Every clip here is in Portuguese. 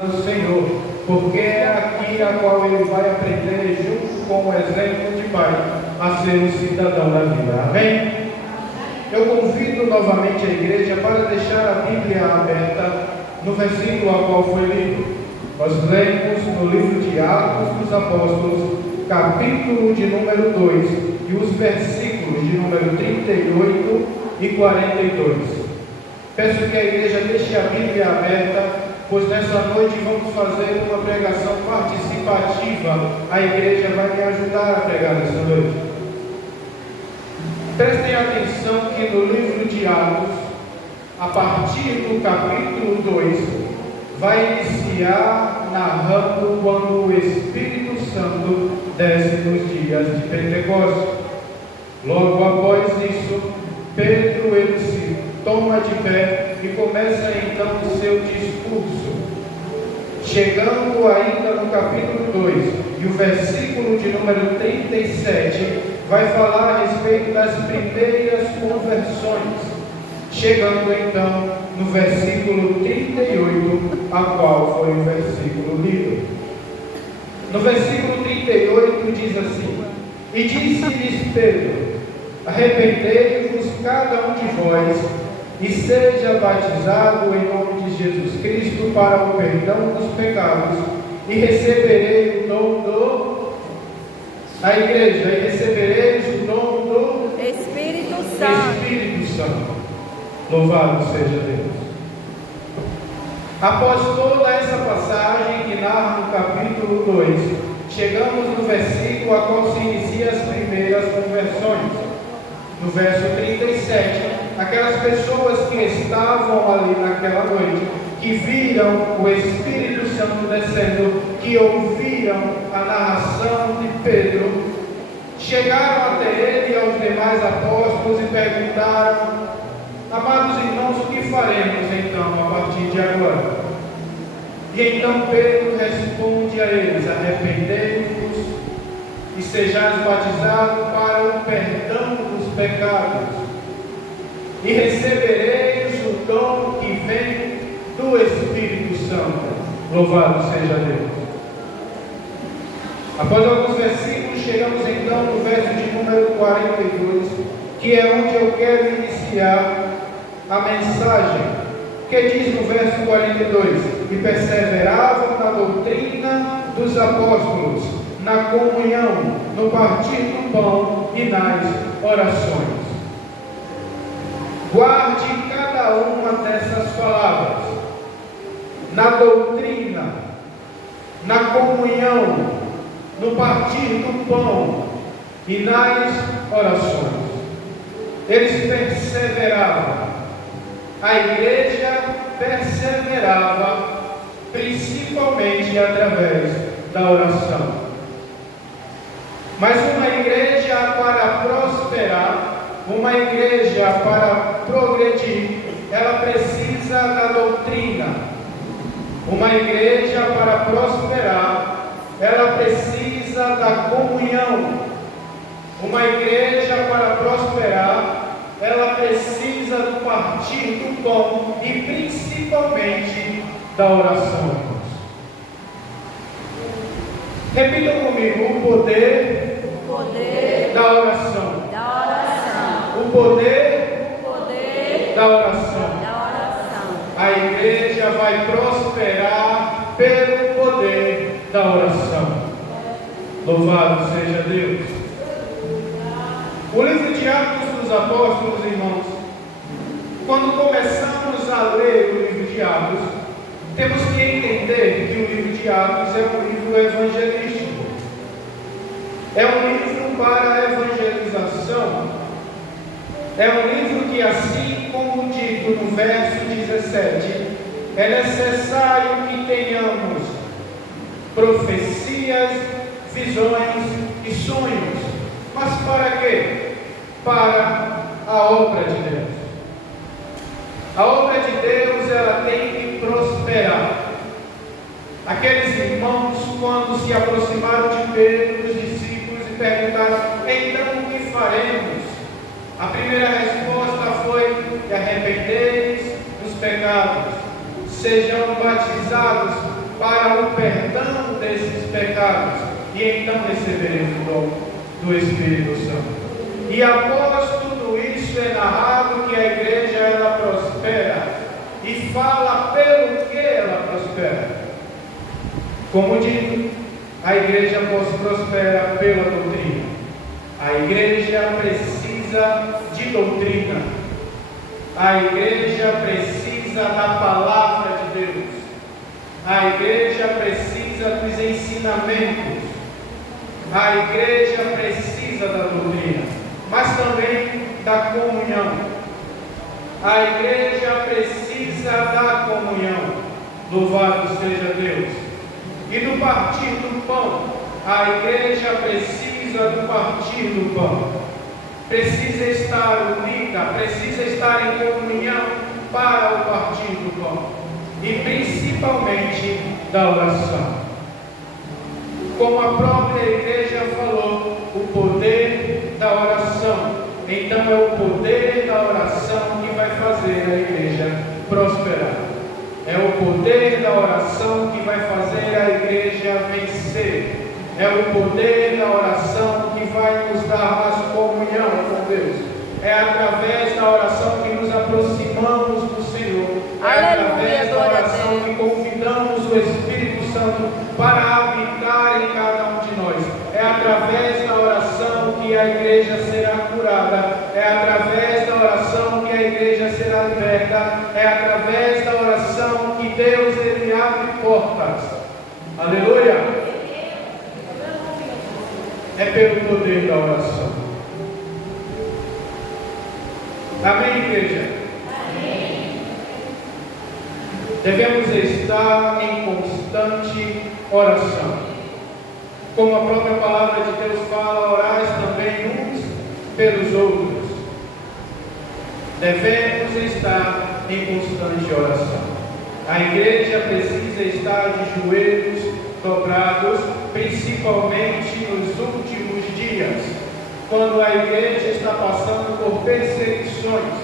do Senhor, porque é aqui a qual ele vai aprender, junto com o exemplo de pai, a ser um cidadão da vida. Amém? Eu convido novamente a igreja para deixar a Bíblia aberta no versículo a qual foi lido. Nós lemos no livro de Atos dos Apóstolos, capítulo de número 2, e os versículos de número 38 e 42. Peço que a igreja deixe a Bíblia aberta, pois nessa noite vamos fazer uma pregação participativa. A igreja vai me ajudar a pregar nessa noite. Prestem atenção que no livro de Atos, a partir do capítulo 2, vai iniciar narrando quando o Espírito Santo desce nos dias de Pentecostes. Logo após isso, Pedro ele se toma de pé e começa então o seu discurso. Chegando ainda no capítulo 2 e o versículo de número 37, vai falar a respeito das primeiras conversões. Chegando então no versículo 38, a qual foi o versículo lido. No versículo 38 diz assim: E disse-lhes Pedro: Arrependei-vos cada um de vós, e seja batizado em nome de Jesus Cristo para o perdão dos pecados, e recebereis o dom do... A igreja, e recebereis o dom do Espírito Santo. Espírito Santo. Louvado seja Deus. Após toda essa passagem que narra no capítulo 2, chegamos no versículo a qual se inicia as primeiras conversões. No verso 37, aquelas pessoas que estavam ali naquela noite, que viram o Espírito Santo descendo, que ouviram a narração de Pedro, chegaram até ele e aos demais apóstolos e perguntaram: Amados irmãos, o que faremos então a partir de agora? E então Pedro responde a eles: Arrependei-vos e sejais batizados para o perdão dos pecados, e recebereis o dom que vem do Espírito Santo. Louvado seja Deus. Após alguns versículos, chegamos então no verso de número 42, que é onde eu quero iniciar a mensagem, que diz no verso 42: E perseveravam na doutrina dos apóstolos, na comunhão, no partir do pão e nas orações. Guarde cada uma dessas palavras: na doutrina, na comunhão, no partir do pão e nas orações. Eles perseveravam. A igreja perseverava, principalmente através da oração. Mas uma igreja para prosperar, uma igreja para progredir, ela precisa da doutrina. Uma igreja para prosperar, ela precisa da comunhão. Uma igreja para prosperar, ela precisa do partir do pão e principalmente da oração. Repitam comigo: o poder da oração. O poder da oração. A igreja vai prosperar pelo poder da oração. Louvado seja Deus. O livro de Atos dos Apóstolos, irmãos, quando começamos a ler o livro de Atos, temos que entender que o livro de Atos é um livro evangelístico. É um livro para a evangelização. É um livro que, assim como dito no verso 17, é necessário que tenhamos profecias, visões e sonhos. Mas para quê? Para a obra de Deus. A obra de Deus, ela tem que prosperar. Aqueles irmãos, quando se aproximaram de Pedro, dos discípulos, e perguntaram: Então o que faremos? A primeira resposta foi: Arrependei-vos dos pecados, sejam batizados para o perdão desses pecados, e então receberemos o dom do Espírito Santo. E após tudo isso é narrado que a igreja ela prospera, e fala pelo que ela prospera. Como dito, a igreja prospera pela doutrina. A igreja precisa de doutrina. A igreja precisa da palavra de Deus. A igreja precisa dos ensinamentos. A igreja precisa da doutrina, mas também da comunhão. A igreja precisa da comunhão. Louvado seja Deus. E do partir do pão. A igreja precisa do partir do pão. Precisa estar unida, precisa estar em comunhão para o partir do pão. E principalmente da oração. Como a própria igreja falou, o poder da oração. Então é o poder da oração que vai fazer a igreja prosperar. É o poder da oração que vai fazer a igreja vencer. É o poder da oração que vai nos dar mais comunhão com Deus. É através da oração que nos aproximamos do Senhor. É através da oração que convidamos o Espírito Santo para habitar em cada um de nós. É através da oração que a igreja será curada. É através da oração que a igreja será liberta. É através da oração que Deus ele abre portas. Aleluia! É pelo poder da oração. Amém, igreja? Amém. Devemos estar em constante oração. Como a própria palavra de Deus fala, orais também uns pelos outros. Devemos estar em constante oração. A igreja precisa estar de joelhos dobrados, principalmente nos últimos dias, quando a igreja está passando por perseguições,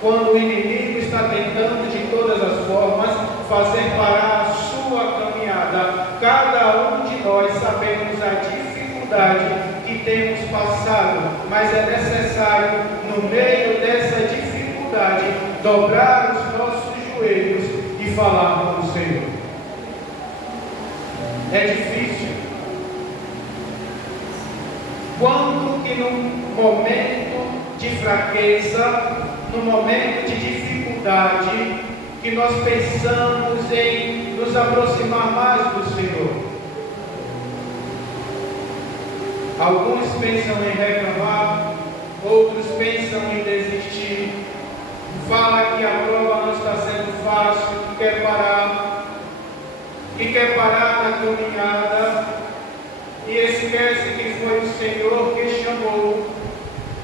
quando o inimigo está tentando de todas as formas fazer parar a sua caminhada. Cada um de nós sabemos a dificuldade que temos passado, mas é necessário, no meio dessa dificuldade, dobrar os nossos joelhos e falar com o Senhor. É difícil. Quando que num momento de fraqueza, num momento de dificuldade, que nós pensamos em nos aproximar mais do Senhor? Alguns pensam em reclamar, outros pensam em desistir. Fala que a prova não está sendo fácil, que quer parar na caminhada, e esquece que foi o Senhor que chamou,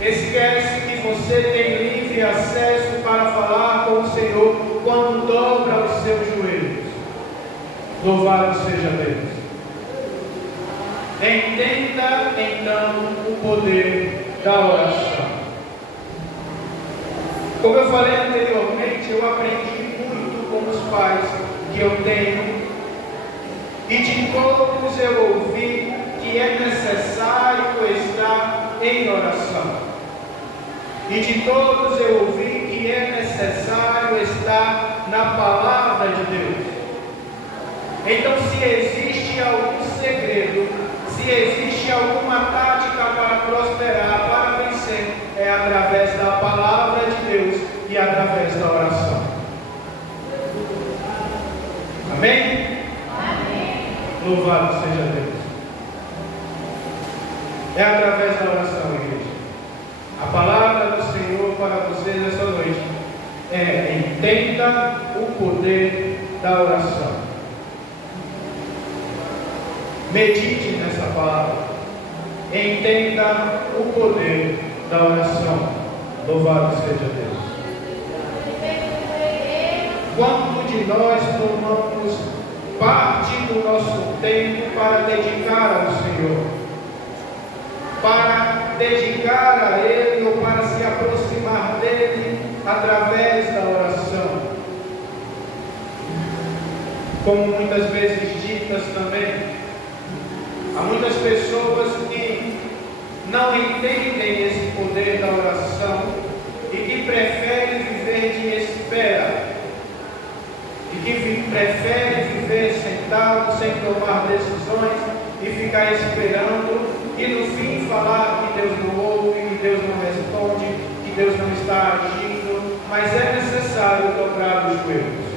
esquece que você tem livre acesso para falar com o Senhor quando dobra os seus joelhos. Louvado seja Deus. Entenda então o poder da oração. Como eu falei anteriormente, eu aprendi muito com os pais que eu tenho, e de todos eu ouvi que é necessário estar em oração. E de todos eu ouvi que é necessário estar na palavra de Deus. Então, se existe algum segredo, se existe alguma tática para prosperar, para vencer, é através da palavra de Deus e através da oração. Amém? Louvado seja Deus. É através da oração, igreja. A palavra do Senhor para vocês essa noite é: entenda o poder da oração. Medite nessa palavra. Entenda o poder da oração. Louvado seja Deus. Quanto de nós tomamos parte do nosso tempo para dedicar ao Senhor, para dedicar a Ele ou para se aproximar dEle através da oração? Como muitas vezes não entendem esse poder da oração e que preferem viver de espera, e que preferem viver sentado sem tomar decisões e ficar esperando e no fim falar que Deus não ouve, que Deus não responde, que Deus não está agindo. Mas é necessário dobrar os joelhos,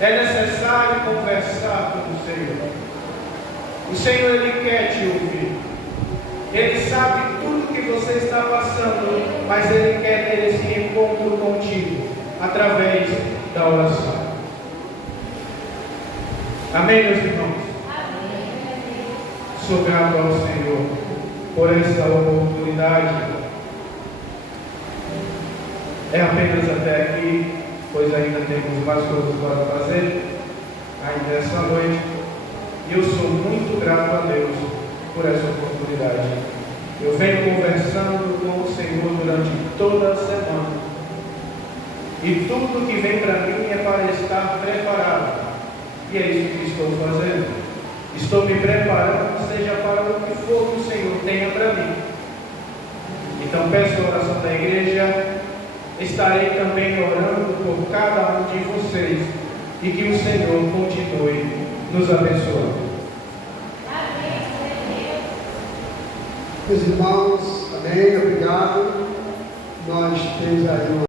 é necessário conversar com o Senhor. O Senhor, Ele quer te ouvir, Ele sabe tudo que você está passando, mas Ele quer ter esse encontro contigo através da oração. Amém, meus irmãos? Amém. Sou grato ao Senhor por essa oportunidade. É apenas até aqui, pois ainda temos mais coisas para fazer, ainda essa noite. E eu sou muito grato a Deus por essa oportunidade. Eu venho conversando com o Senhor durante toda a semana. E tudo que vem para mim é para estar preparado. E é isso que estou fazendo. Estou me preparando, seja para o que for que o Senhor tenha para mim. Então peço a oração da igreja. Estarei também orando por cada um de vocês. E que o Senhor continue nos abençoando. Meus irmãos, amém, obrigado. Nós temos aí uma